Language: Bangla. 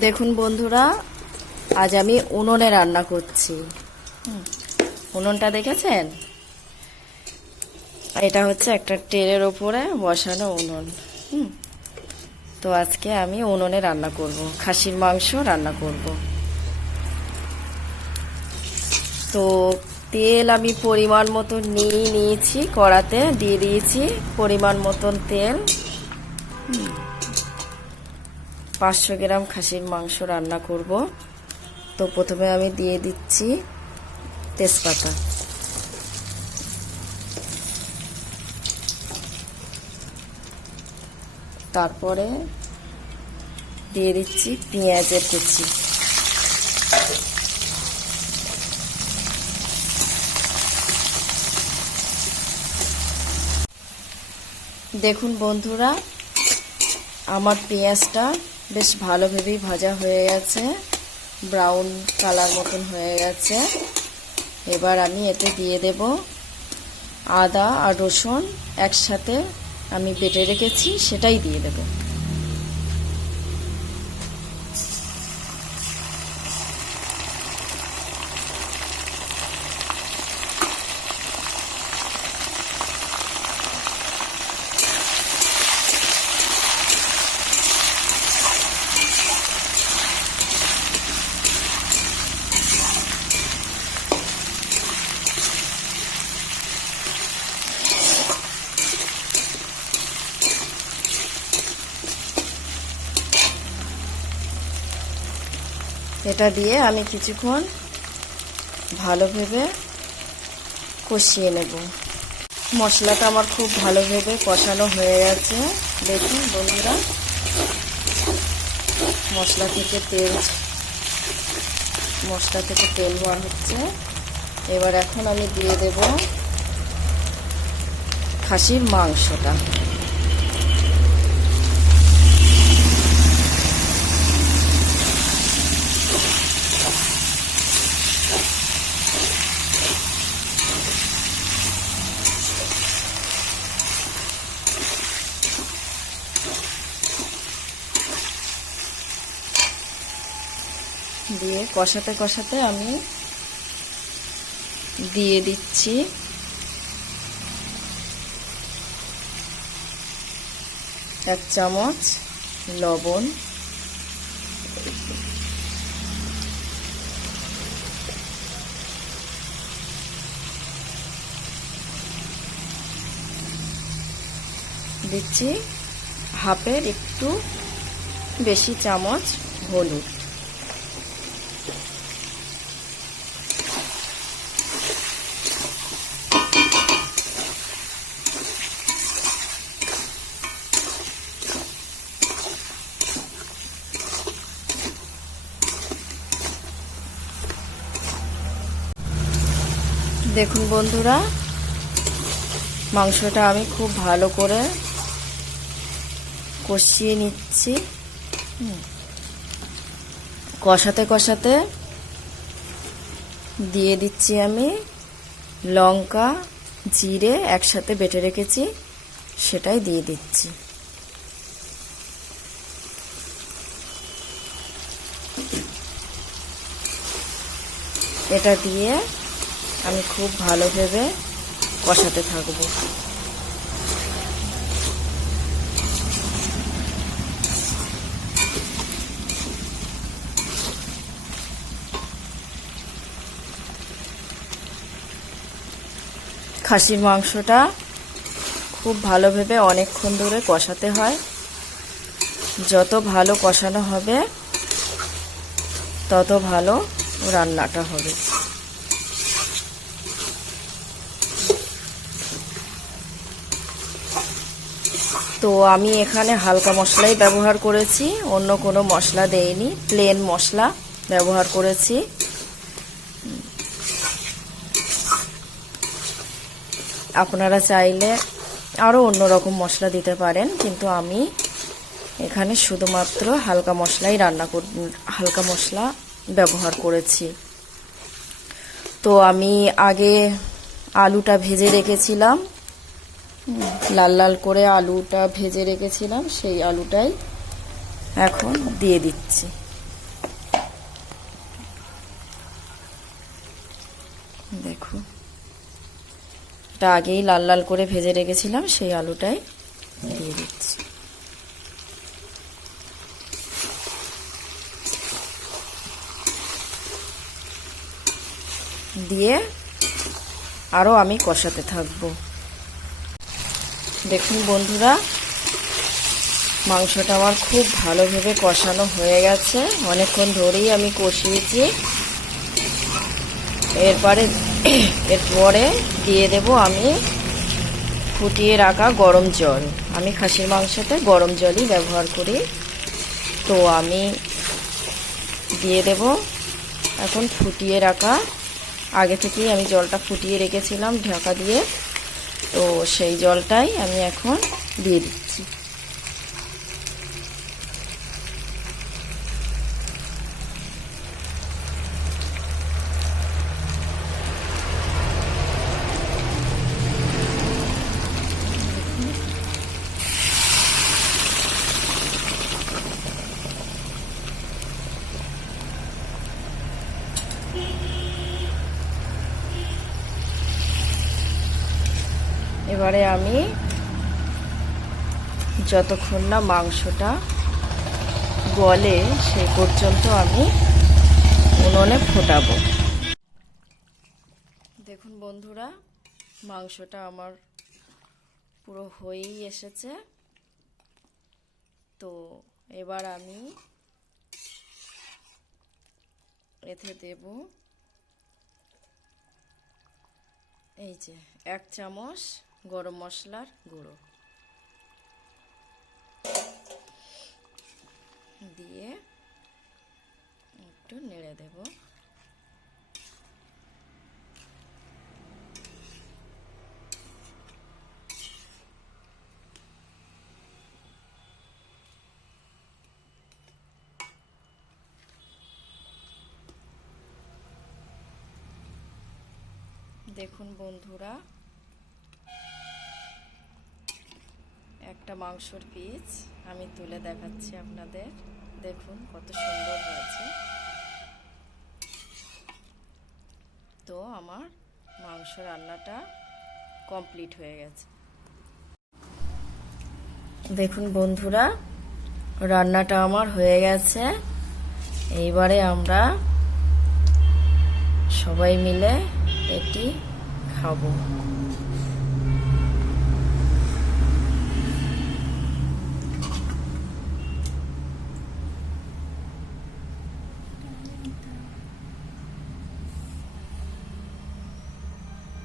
দেখুন বন্ধুরা, আজ আমি উনুনে রান্না করছি। উনুনটা দেখেছেন? এটা হচ্ছে একটা ট্রেনের ওপরে বসানো উনুন। তো আজকে আমি উনুনে রান্না করব। খাসির মাংস রান্না করব। তো তেল আমি পরিমাণ মতো নিয়ে নিয়েছি, কড়াতে দিয়ে দিয়েছি, পরিমাণ মতন তেল। পাঁচশো গ্রাম খাসির মাংস রান্না করব। তো প্রথমে আমি দিয়ে দিচ্ছি তেজপাতা। তারপরে দিয়ে দিচ্ছি পেঁয়াজের কুচি। দেখুন বন্ধুরা, আমার পেঁয়াজটা বেশ ভালোভাবেই ভাজা হয়ে গেছে। ব্রাউন কালার মতন হয়ে গেছে। এবার আমি এতে দিয়ে দেব আদা আর রসুন। একসাথে আমি বেটে রেখেছি, সেটাই দিয়ে দেব। এটা দিয়ে আমি কিছুক্ষণ ভালোভাবে কষিয়ে নেব। মশলাটা আমার খুব ভালোভাবে কষানো হয়ে গেছে। দেখুন বন্ধুরা, মশলা থেকে তেল, মশলা থেকে তেল বার হচ্ছে। এবার এখন আমি দিয়ে দেব খাসির মাংসটা। দিয়ে কষাতে কষাতে আমি দিয়ে দিচ্ছি। এক চামচ লবণ। দিচ্ছি হাফের একটু বেশি চামচ হলুদ। দেখুন বন্ধুরা, মাংসটা আমি খুব ভালো করে কষিয়ে নিচ্ছি। কষাতে কষাতে দিয়ে দিচ্ছি আমি লঙ্কা, জিরে একসাথে বেটে রেখেছি, সেটাই দিয়ে দিচ্ছি এটা দিয়ে আমি খুব ভালোভাবে কষাতে থাকব। খাসির মাংসটা খুব ভালোভাবে অনেকক্ষণ ধরে কষাতে হয়। যত ভালো কষানো হবে, তত ভালো রান্নাটা হবে। তো আমি এখানে হালকা মশলাই ব্যবহার করেছি, অন্য কোনো মশলা দেইনি প্লেন মশলা ব্যবহার করেছি। আপনারা চাইলে আরও অন্য রকম মশলা দিতে পারেন, কিন্তু আমি এখানে শুধুমাত্র হালকা মশলাই রান্না হালকা মশলা ব্যবহার করেছি। তো আমি আগে আলুটা ভেজে রেখেছিলাম লাল লাল করে আলুটা ভেজে রেখেছিলাম, সেই আলুটাই এখন দিয়ে দিচ্ছি। দেখো এটা আগেই লাল লাল করে ভেজে রেখেছিলাম, সেই আলুটাই দিয়ে দিচ্ছি। দিয়ে আরও আমি কষাতে থাকব। দেখুন বন্ধুরা, মাংসটা আমার খুব ভালোভাবে কষানো হয়ে গেছে। অনেকক্ষণ ধরেই আমি কষিয়েছি। এরপরে এরপরে দিয়ে দেব আমি ফুটিয়ে রাখা গরম জল। আমি খাসির মাংসতে গরম জলই ব্যবহার করি। তো আমি দিয়ে দেব এখন ফুটিয়ে রাখা। আগে থেকেই আমি জলটা ফুটিয়ে রেখেছিলাম ঢাকা দিয়ে। তো সেই জলটাই আমি এখন দিয়ে দিচ্ছি। এবারে আমি যতক্ষণ না মাংসটা গলে সেই পর্যন্ত আমি উনুনে ফোটাবো। দেখুন বন্ধুরা, মাংসটা আমার পুরো হয়েই এসেছে। তো এবার আমি এতে দেব এই যে এক চামচ গরম মশলার গুঁড়ো। দিয়ে একটু নেড়ে দেব। দেখুন বন্ধুরা একটা মাংসর পিস আমি তুলে দেখাচ্ছি আপনাদের। দেখুন কত সুন্দর হয়েছে। তো আমার মাংস রান্নাটা কমপ্লিট হয়ে গেছে। দেখুন বন্ধুরা, রান্নাটা আমার হয়ে গেছে। এইবারে আমরা সবাই মিলে এটি খাব।